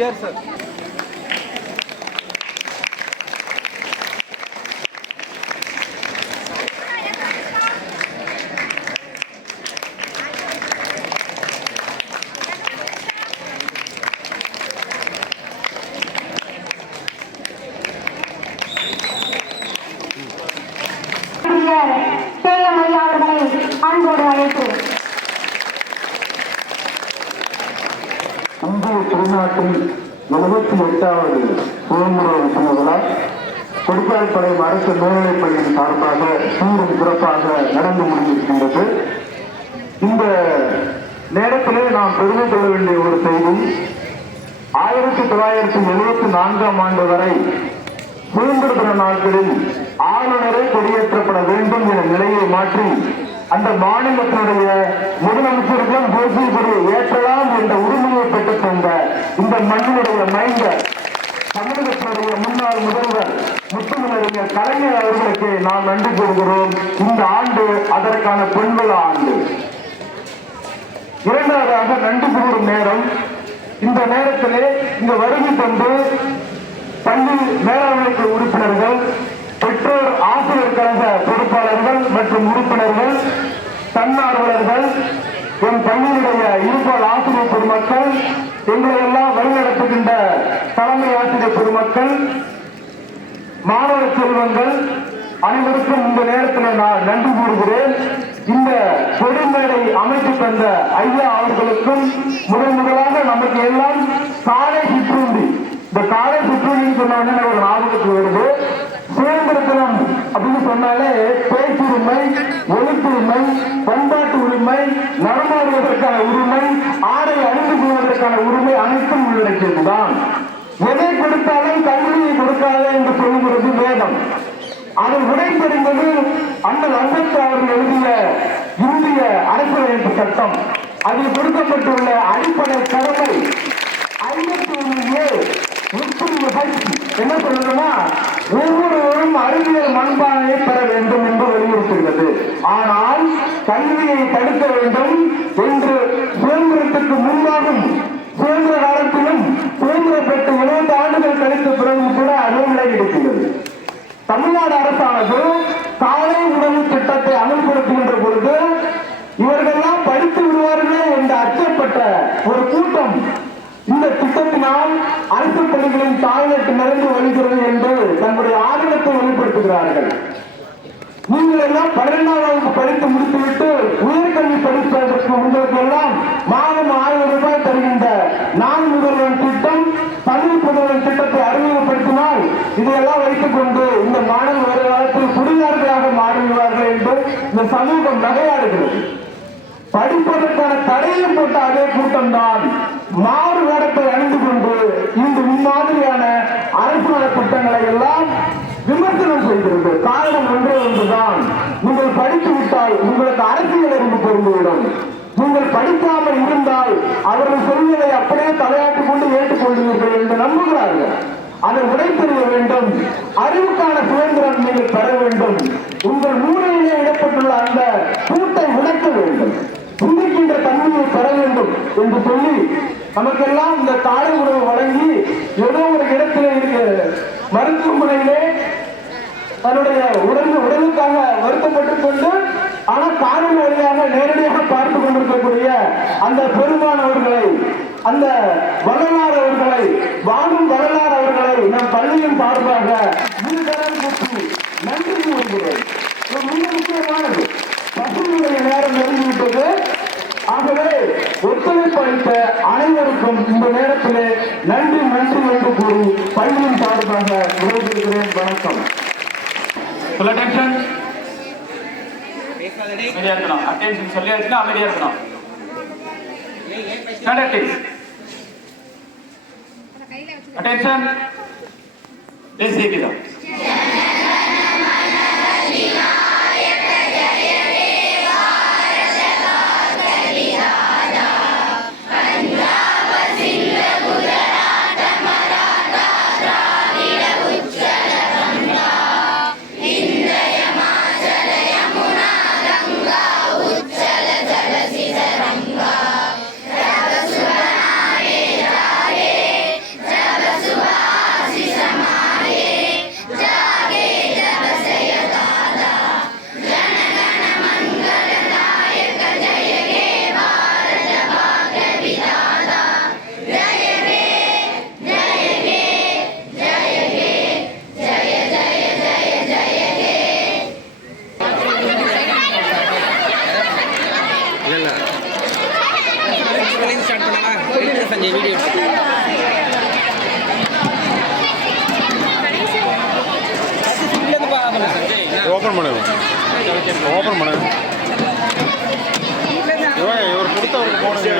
Clear, sir. இந்திய திருநாட்டின் 78வது சுதந்திர தின விழா கொடிக்கால்படை அரசு மேல்நிலைப் பள்ளியின் சார்பாக சீரும் சிறப்பாக நடந்து முடிந்திருக்கின்றது. இந்த நேரத்திலே நாம் பெருமை கொள்ள வேண்டிய ஒரு செய்தி, 1974ஆம் ஆண்டு வரை சுதந்திர தின நாட்களில் ஆளுநரை கொடியேற்றப்பட வேண்டும் என நிலையை மாற்றி அந்த மாநிலத்தினுடைய முதலமைச்சர்களும் தேசிய கொடியை ஏற்றலாம் என்ற உரிமையை பெற்றுத் தந்த இந்த மண்ணினுடைய மைந்தர் தமிழகத்தினுடைய முன்னாள் முதல்வர் முத்துமிழறிஞர் கலைஞர் அவர்களுக்கு நாம் நன்றி கூறுகிறோம். இந்த ஆண்டு அதற்கான பொன்விழா ஆண்டு. இரண்டாவதாக நன்றி கூறும் நேரம். இந்த நேரத்திலே இங்கு வருகை தந்து பள்ளி மேலாண்மை உறுப்பினர்கள், பெற்றோர் ஆசிரியர் கழக பொறுப்பாளர்கள் மற்றும் உறுப்பினர்கள், தன்னார்வலர்கள், என் பள்ளியினுடைய இருபால் ஆசிரியர் பெருமக்கள், எங்களை எல்லாம் வழிநடத்துகின்ற தலைமை ஆசிரியர் பெருமக்கள், மாணவ செல்வங்கள் அனைவருக்கும் இந்த நேரத்தில் நான் நன்றி கூறுகிறேன். இந்த கொடிமேடை அமைத்து தந்த ஐயா அவர்களுக்கும் முதலாக நமக்கு எல்லாம் காலை சிற்றுண்டி, இந்த காலை சிற்றுண்டின்னு சொன்னாலே நமக்கு ஞாபகத்துக்கு வருது. சுதந்திர தினம் அப்படின்னு சொன்னாலே பேச்சுரிமை, எழுத்துரிமை, பண்பாட்டு உரிமை, நடமாடுவதற்கான உரிமை, ஆடை அணிந்து கொள்வதற்கான உரிமை அனைத்தும் உள்ளடக்கியதுதான். எதை கொடுத்தாலும் கல்வியை கொடுக்காத என்று சொல்கிறது வேதம். அதை உடைத்தெறிந்தது அண்ணல் அம்பேத்கர் அவர்கள் எழுதிய இந்திய அரசியலமைப்பு சட்டம். அதில் கொடுக்கப்பட்டுள்ள அடிப்படை கடமை 51A என்ன சொல்றதுன்னா, ஒவ்வொருவரும் அறிவியல் மண்பானையை பெற வேண்டும் என்று வலியுறுத்துகிறது. ஆனால் கல்வியை தடுக்க வேண்டும் என்று சுதந்திரத்துக்கு முன்பாகும் சுதந்திர காலத்திலும் சுதந்திரம் பெற்று 70 ஆண்டுகள் கழித்த பிறகும் கூட அதே நிலை இருக்கிறது. தமிழ்நாடு அரசானது காலை உணவு திட்டத்தை அமல்படுத்துகின்ற பொழுது இவர்களெல்லாம் படித்து விடுவார்களே என்று அச்சப்பட்ட ஒரு கூட்டம் இந்த திட்டத்தினால் அரசு பள்ளிகளின் தாய்நாட்டு நிறைந்து வருகிறது என்று தங்களுடைய ஆர்வத்தை வெளிப்படுத்துகிறார்கள். நீங்கள் எல்லாம் 12ஆம் வகுப்பு படித்து முடித்துவிட்டு உயர்கல்வி படிப்பதற்கு உங்களுக்கு எல்லாம் மாதம் 1000 ரூபாய் தருகின்ற நான் முதல்வன் திட்டம், தமிழ் புதல்வன் திட்டத்தை அறிமுகப்படுத்தினால் இதையெல்லாம் வைத்துக் கொண்டு இந்த மாணவ வருங்காலத்தில் குடியார்களாக மாறிவிடுவார்கள் என்று இந்த சமூகம் நகையாடுகிறது. படிப்பதற்கான தடையை போட்ட அதே கூட்டம் தான் மாறு வேடத்தை அணிந்து கொண்டு இந்த இம்மாதிரியான அரசு நல திட்டங்களை எல்லாம் விமர்சனம் செய்கிறது. காரணம் ஒன்றே ஒன்றுதான், நீங்கள் படித்து விட்டால் உங்களுக்கு அரசியல் அறிவு தெரிந்துவிடும். நீங்கள் படிக்காமல் இருந்தால் அவர்கள் சொல்வதை அப்படியே தலையாட்டிக் கொண்டு ஏற்றுக்கொள்வீர்கள் என்று நம்புகிறார்கள். அதை உடைத்தெறிய வேண்டும். அறிவுக்கான சுதந்திரம் நீங்கள் பெற வேண்டும். உங்கள் மூளையிலே இடப்பட்டுள்ள அந்த கூட்டை உடைக்க வேண்டும். சிந்திக்கின்ற தன்மையை பெற வேண்டும் என்று சொல்லி நமக்கெல்லாம் இந்த காலை உணவு வழங்கி ஏதோ ஒரு இடத்திலே இருக்கிற மருத்துவமனையிலே தன்னுடைய உடலுக்காக வருத்தப்பட்டுக் கொண்டு ஆனால் காணொலி வழியாக நேரடியாக பார்த்து கொண்டிருக்கக்கூடிய அந்த பெருமானவர்களை, அந்த வரலாறு அவர்களை, வாழும் வரலாறு அவர்களை நம் பள்ளியின் சார்பாக நன்றி கூறுகிறேன். மிக முக்கியமானது, பசுமையுடைய நேரம் நெருங்கிவிட்டது. ஆகவே ஒத்துழைப்பு அளித்த அனைவருக்கும் இந்த நேரத்திலே நன்றி நன்றி என்று கூறி பள்ளியின் சார்பாக விடைபெறுகிறேன். வணக்கம். அட்டென்ஷன் அமைதியா இருக்கணும். அட்டென்ஷன் சொல்லியாச்சுன்னா அமைதியா இருக்கணும். அட்டென்ஷன் தேசிய கீதம். ஓப்பன் பண்ணுங்க. இவர் கொடுத்தவருக்கு போனது